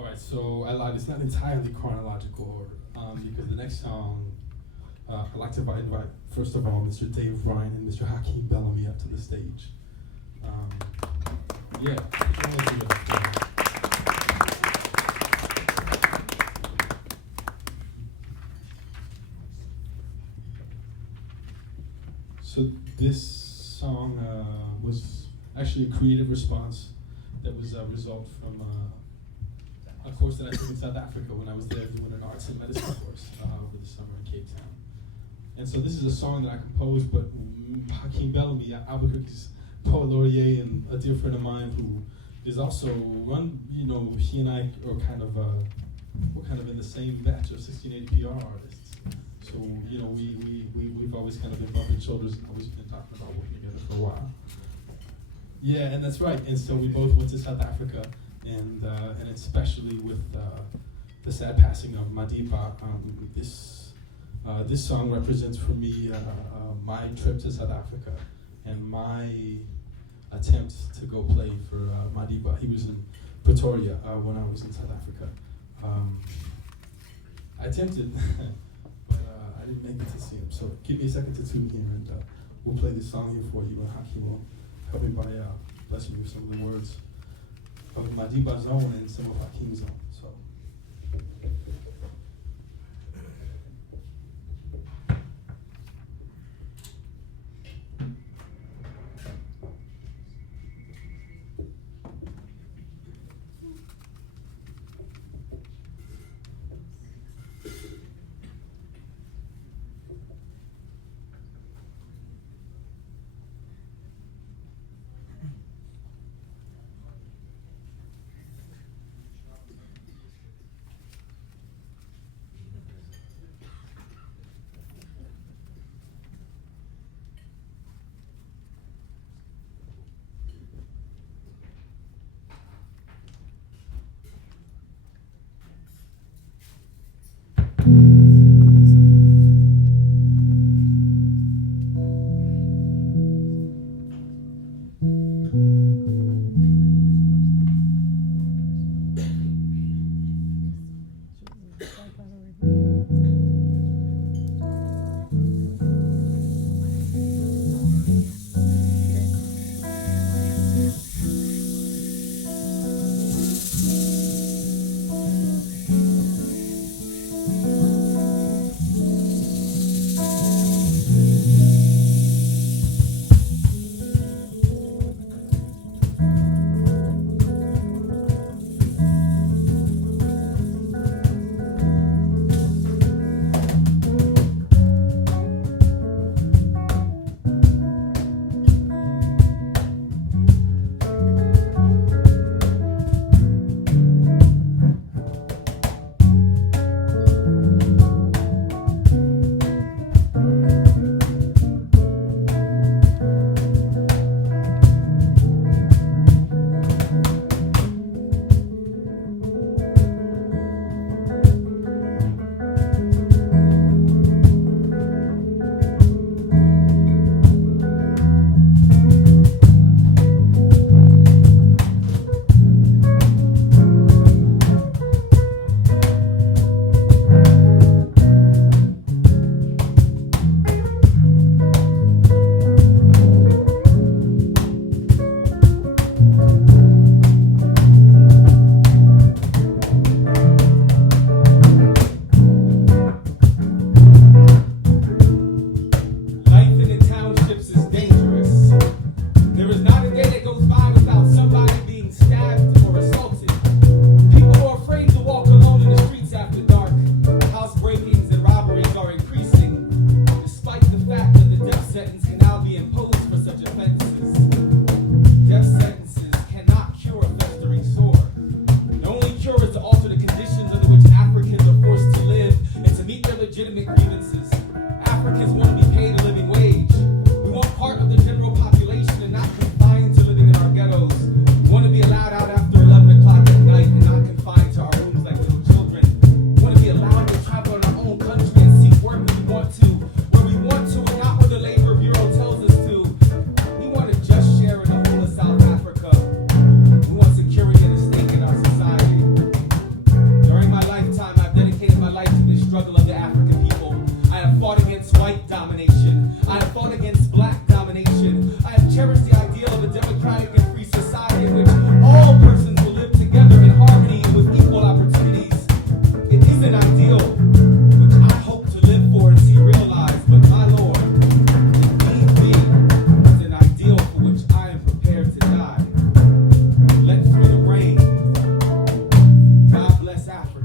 All right, so I lied. It's not entirely chronological order because the next song, I'd like to invite, first of all, Mr. Dave Ryan and Mr. Hakeem Bellamy up to the stage. Yeah. So this song was actually a creative response that was a result from a course that I took in South Africa when I was there doing an arts and medicine course over the summer in Cape Town. And so this is a song that I composed, but Hakeem Bellamy, Albuquerque's poet laureate and a dear friend of mine who is also he and I are we're kind of in the same batch of 1680 PR artists. So, we've always kind of been bumping shoulders and always been talking about working together for a while. Yeah, and that's right. And so we both went to South Africa, and especially with the sad passing of Madiba, this song represents for me my trip to South Africa and my attempt to go play for Madiba. He was in Pretoria when I was in South Africa. I attempted, but I didn't make it to see him. So give me a second to tune here, and we'll play this song here for you. And Hakeem will help me by blessing you with some of the words of Madiba's own and some of Hakeem's own. So. want to, where we want to, and not where the labor bureau tells us to. domination. I have fought against black domination. I have cherished the ideal of a democratic and free society in which all persons will live together in harmony and with equal opportunities. It is an ideal which I hope to live for and see realized, but my Lord, if need be, it's an ideal for which I am prepared to die. Let freedom reign. God bless Africa.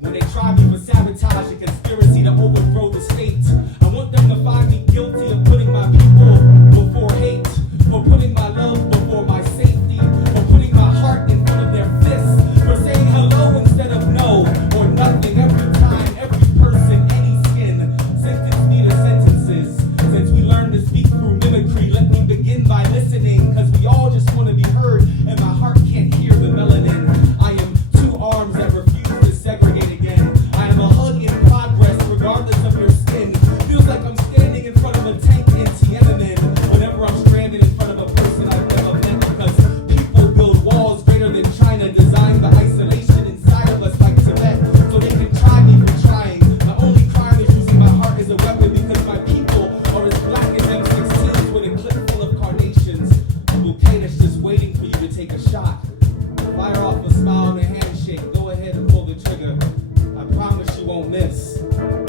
When they try me for sabotage and conspiracy to overthrow the state, I want them to find me guilty of putting my people before hate, for putting my love before my safety, for putting my heart in front of their fists, for saying hello instead of no or nothing every time, every person, any skin. Sentence me to sentences. Since we learned to speak through mimicry, let me begin by listening, cause we all just want to be heard, and my heart can't hear the melanin. I am two arms that refuse to segregate again. I am a hug in progress, regardless of your skin. Feels like I'm standing in front of a tank in Tiananmen whenever I'm stranded in front of a person I've never met, because people build walls greater than China, designed the isolation inside of us like Tibet, so they can try me for trying. My only crime is using my heart as a weapon, because my people are as black as M16s with a clip full of carnations. A bouquet that's just waiting for you to take a shot. Fire off a smile and a handshake. Go ahead and pull the trigger. I promise you won't miss.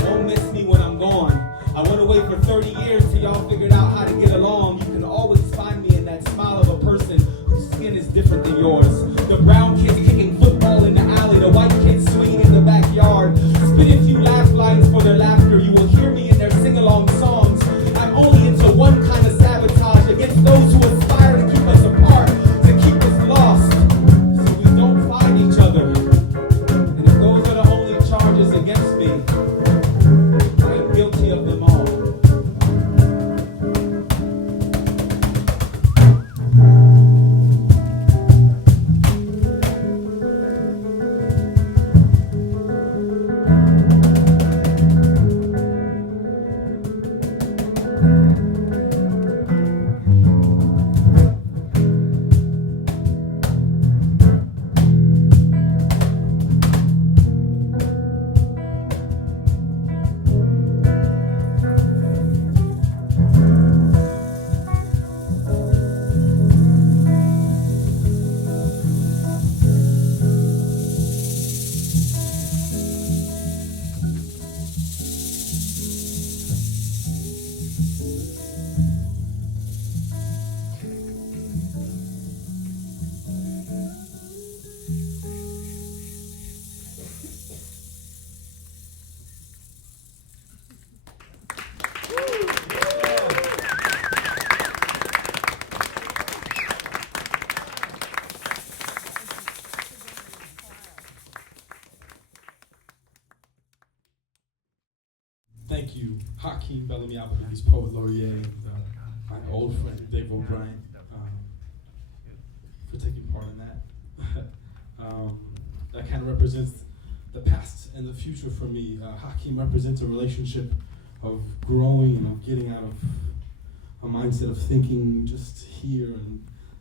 Won't miss me when I'm gone. I went away for 30 years till y'all figured out how to get along. You can always find me in that smile of a person whose skin is different than yours. The brown kids kicking football in the alley, the white kids swinging in the backyard. Spit a few laugh lines for their laughter. You will hear me in their sing-along songs. I'm only into one kind of sabotage, against those who aspire to keep us apart, to keep us lost, so we don't find each other. And if those are the only charges against me, I am guilty of them all. Thank you, Hakeem Bellamy Abdul's Poet Laureate, and my old friend Dave O'Brien, for taking part in that. That kind of represents the past and the future for me. Hakeem represents a relationship of growing and of getting out of a mindset of thinking just here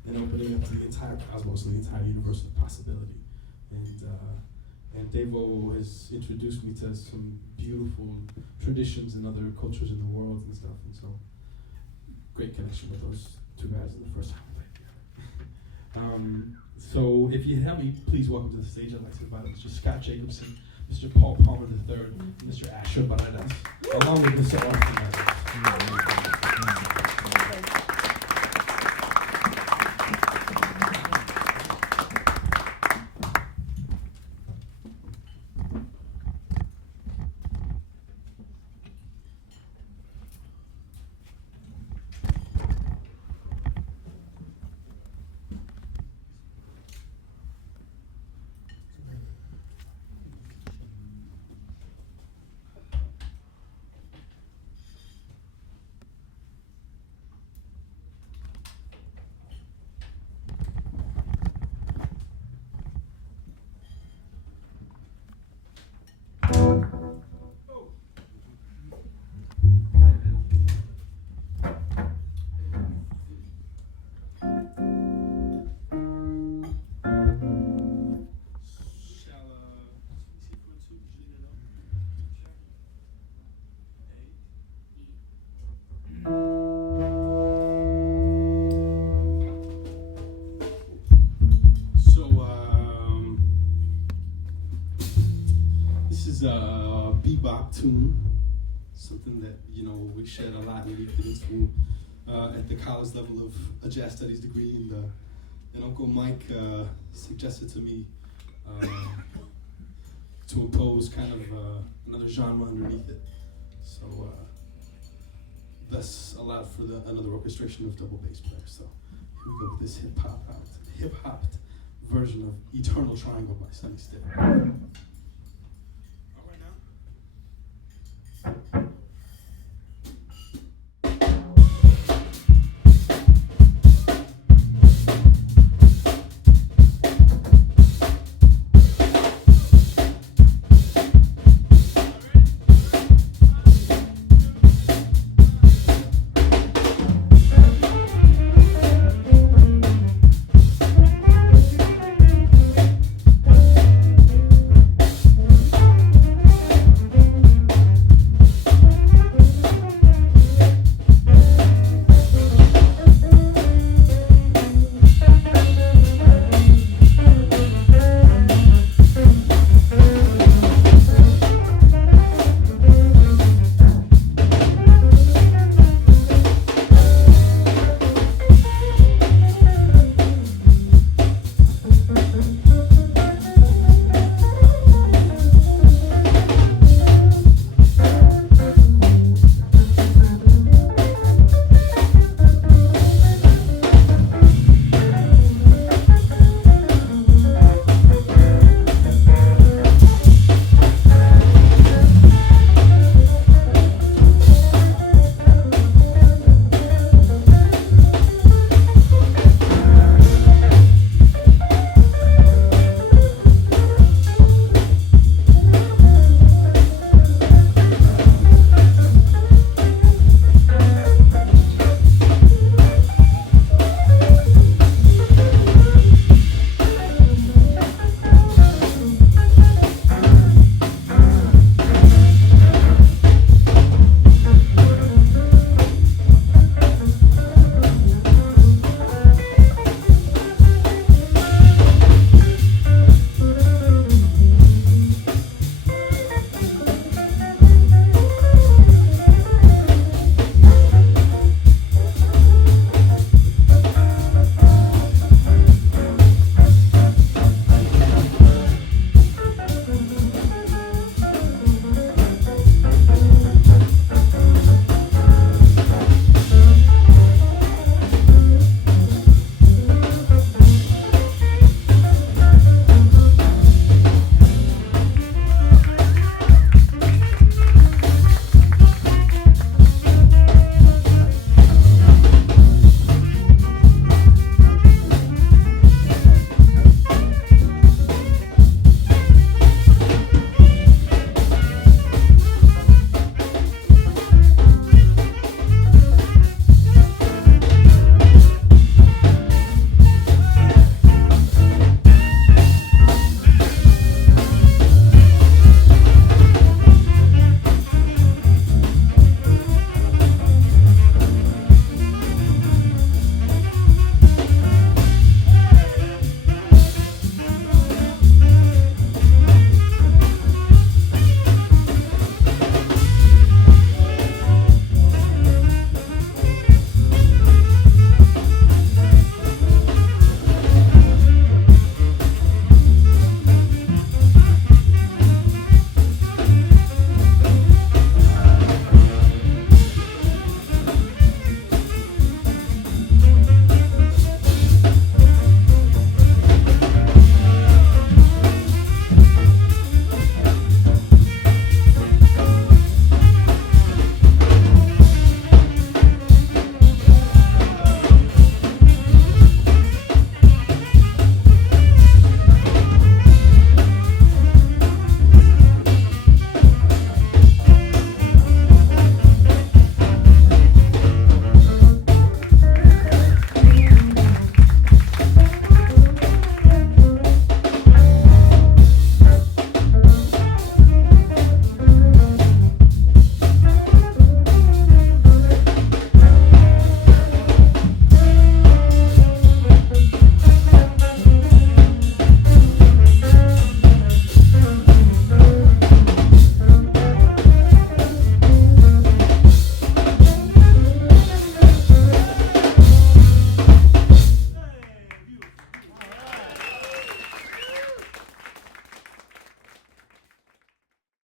and opening up to the entire cosmos and the entire universe of possibility. And Devo has introduced me to some beautiful traditions and other cultures in the world and stuff, and so great connection with those two guys in the first time we played together. So if you help me, please welcome to the stage. I'd like to invite Mr. Scott Jacobson, Mr. Paul Palmer III, and Mr. Asher Barreras, along with Mr. Austin. is a bebop tune, something that, you know, we shared a lot when we get into at the college level of a jazz studies degree, and Uncle Mike suggested to me to impose kind of another genre underneath it. So thus allowed for another orchestration of double bass players. So here we go with this hip hop version of Eternal Triangle by Sonny Stitt.